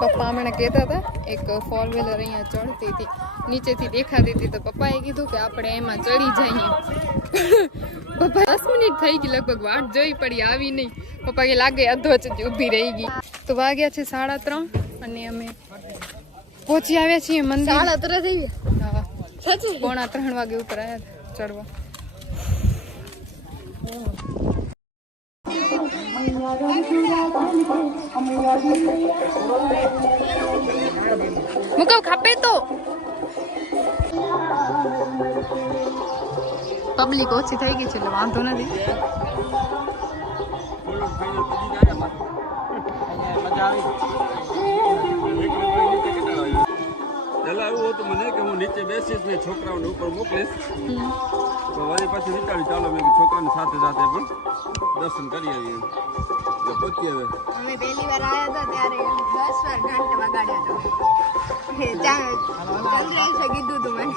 પપ્પા મને કહેતા હતા એક 4 વ્હીલર અહીંયા ચડતી હતી, નીચેથી દેખાતી હતી, તો પપ્પાએ કીધું કે આપણે એમાં ચડી જઈએ. પપ્પા 10 મિનિટ થઈ ગઈ લગભગ, વાટ જોઈ પડી, આવી નહીં. પપ્પા કે લાગે અધવચ જ ઊભી રહી ગઈ. તો વાગ્યા છે 3:30 અને અમે પહોંચી આવ્યા છીએ મંદિર. 3:30 થઈ ગયા. હા, સાચું 2:45 વાગે ઉપર આવ્યા ચડવા. મુકવ ખાપે તો પબ્લિક ઓછી થઈ ગઈ છે એટલે વાંધો નથી. પેલા એવું હતું મને કે હું નીચે બેસીશ ને છોકરાઓને ઉપર મોકલીશ, તો વળી પછી વિચાર્યું ચાલો મેં છોકરાની સાથે સાથે પણ દર્શન કરી આવીએ. પહોંચી હવે અમે પહેલી વાર આવ્યા હતા ત્યારે 10 વાર ઘંટ વગાડ્યો હતો. ચંદ્રેશે કીધું હતું મને.